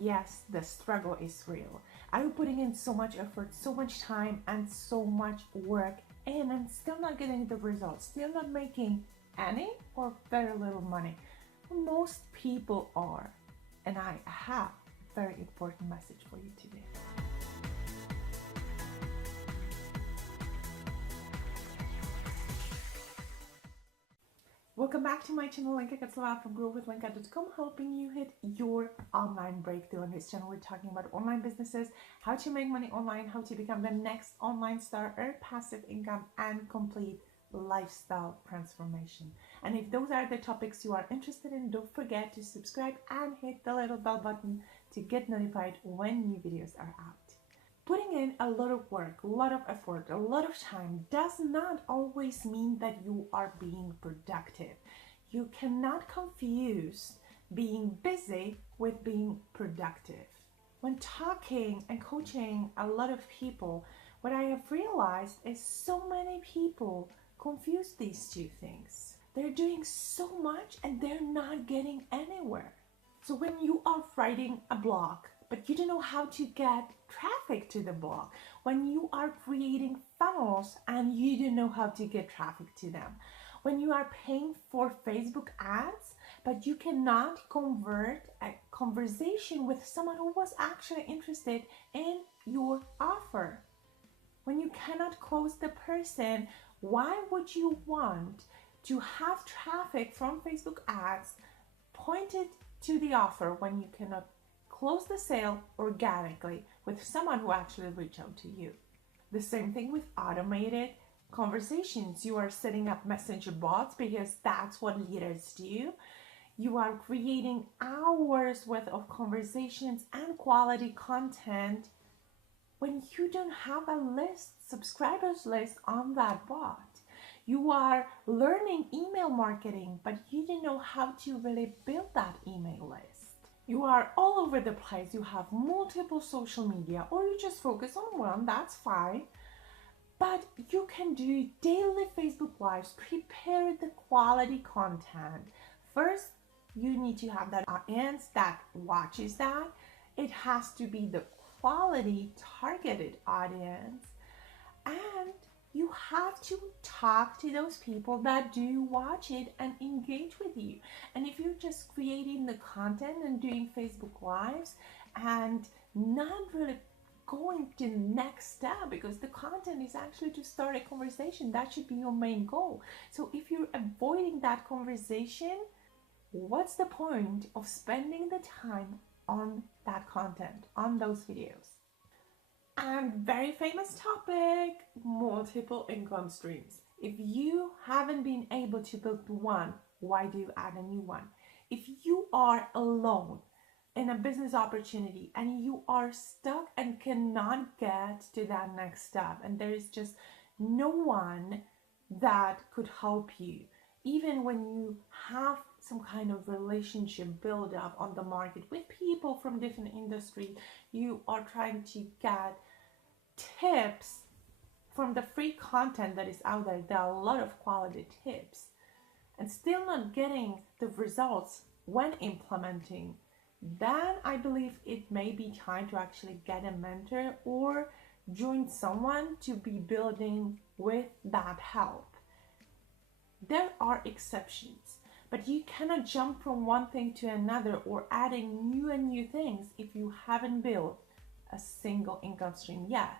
Yes, the struggle is real. I'm putting in so much effort, so much time, and so much work, and I'm still not getting the results, still not making any or very little money. Most people are. And I have a very important message for you today. Welcome back to my channel, Lenka Katsala from growwithlenka.com, helping you hit your online breakthrough. On this channel, we're talking about online businesses, how to make money online, how to become the next online star, earn passive income, and complete lifestyle transformation. And if those are the topics you are interested in, don't forget to subscribe and hit the little bell button to get notified when new videos are out. Putting in a lot of work, a lot of effort, a lot of time does not always mean that you are being productive. You cannot confuse being busy with being productive. When talking and coaching a lot of people, what I have realized is so many people confuse these two things. They're doing so much and they're not getting anywhere. So when you are writing a blog, but you don't know how to get traffic to the blog, when you are creating funnels and you don't know how to get traffic to them, when you are paying for Facebook ads, but you cannot convert a conversation with someone who was actually interested in your offer, when you cannot close the person, why would you want to have traffic from Facebook ads pointed to the offer when you cannot close the sale organically with someone who actually reached out to you? The same thing with automated conversations. You are setting up messenger bots because that's what leaders do. You are creating hours worth of conversations and quality content when you don't have a list, subscribers list on that bot. You are learning email marketing, but you don't know how to really build that email list. You are all over the place. You have multiple social media, or you just focus on one, that's fine. But you can do daily Facebook Lives, prepare the quality content. First, you need to have that audience that watches that. It has to be the quality targeted audience, and you have to talk to those people that do watch it and engage with you. And if you're just creating the content and doing Facebook Lives and not really going to the next step, because the content is actually to start a conversation, that should be your main goal. So if you're avoiding that conversation, what's the point of spending the time on that content, on those videos? And very famous topic, multiple income streams. If you haven't been able to build one, why do you add a new one? If you are alone in a business opportunity and you are stuck and cannot get to that next step, and there is just no one that could help you, even when you have some kind of relationship build up on the market with people from different industry, you are trying to get tips from the free content that is out there. There are a lot of quality tips, and still not getting the results when implementing, then I believe it may be time to actually get a mentor or join someone to be building with that help. There are exceptions, but you cannot jump from one thing to another or adding new and new things if you haven't built a single income stream yet.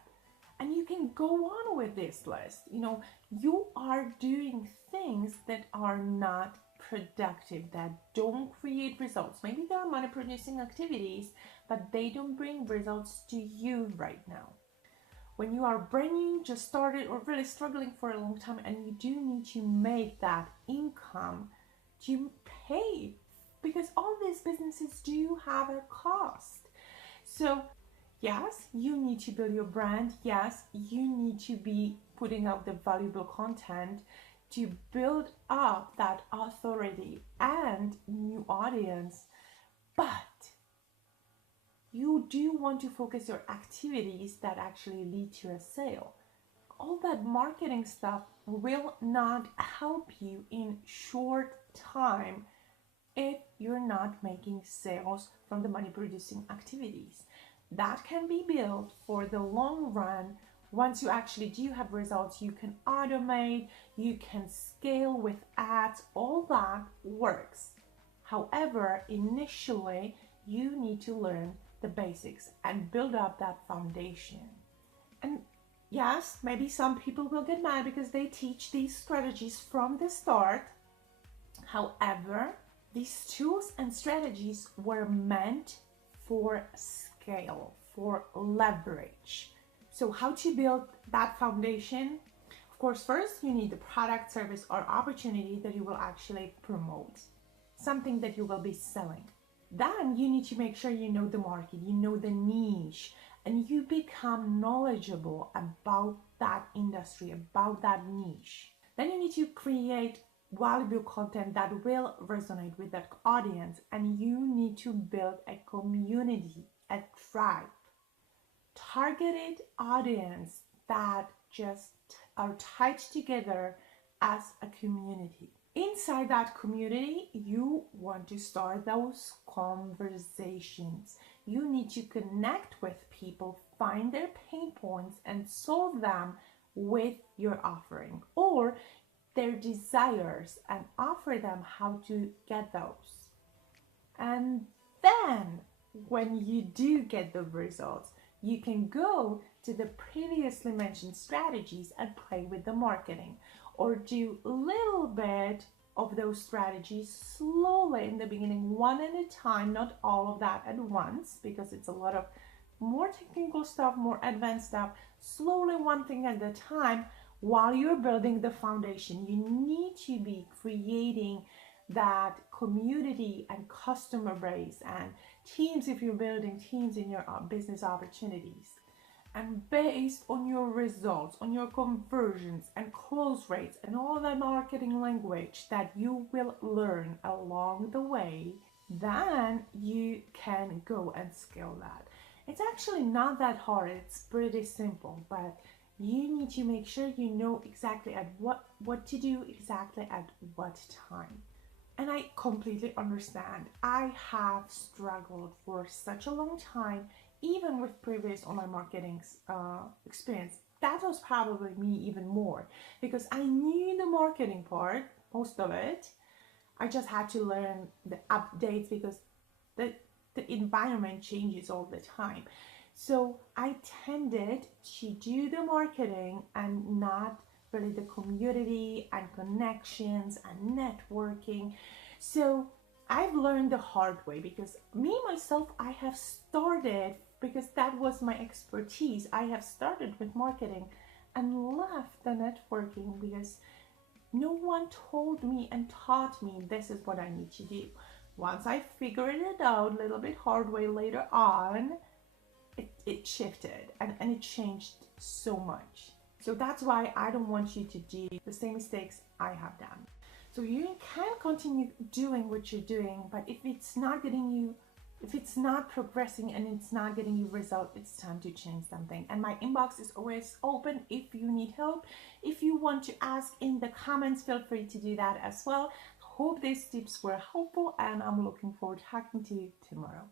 And you can go on with this list. You are doing things that are not productive, that don't create results. Maybe they are money producing activities, but they don't bring results to you right now. When you are brand new, just started, or really struggling for a long time, and you do need to make that income to pay, because all these businesses do have a cost. So yes, you need to build your brand. Yes, you need to be putting out the valuable content to build up that authority and new audience. But you do want to focus your activities that actually lead to a sale. All that marketing stuff will not help you in short time if you're not making sales from the money producing activities. That can be built for the long run. Once you actually do have results, you can automate, you can scale with ads, all that works. However, initially, you need to learn the basics and build up that foundation. And yes, maybe some people will get mad because they teach these strategies from the start. However, these tools and strategies were meant for scale, for leverage. So how to build that foundation? Of course, first you need the product, service, or opportunity that you will actually promote, something that you will be selling. Then you need to make sure you know the market, you know the niche, and you become knowledgeable about that industry, about that niche. Then you need to create valuable content that will resonate with that audience, and you need to build a community, a tribe, targeted audience that just are tied together as a community. Inside that community, you want to start those conversations. You need to connect with people, find their pain points, and solve them with your offering or their desires and offer them how to get those. And then, when you do get the results, you can go to the previously mentioned strategies and play with the marketing, or do a little bit of those strategies slowly in the beginning, one at a time, not all of that at once, because it's a lot of more technical stuff, more advanced stuff, slowly, one thing at a time, while you're building the foundation. You need to be creating that community and customer base and teams if you're building teams in your business opportunities. And based on your results, on your conversions and close rates and all that marketing language that you will learn along the way, then you can go and scale that. It's actually not that hard, it's pretty simple, but you need to make sure you know exactly at what to do exactly at what time. And I completely understand. I have struggled for such a long time, even with previous online marketing experience. That was probably me even more because I knew the marketing part, most of it. I just had to learn the updates because the environment changes all the time. So I tended to do the marketing and not really the community and connections and networking. So I've learned the hard way because me myself, I have started because that was my expertise. I have started with marketing and left the networking because no one told me and taught me this is what I need to do. Once I figured it out a little bit hard way later on, it shifted and it changed so much. So that's why I don't want you to do the same mistakes I have done. So you can continue doing what you're doing, but if it's not progressing and it's not getting you results, it's time to change something. And my inbox is always open if you need help. If you want to ask in the comments, feel free to do that as well. Hope these tips were helpful and I'm looking forward to talking to you tomorrow.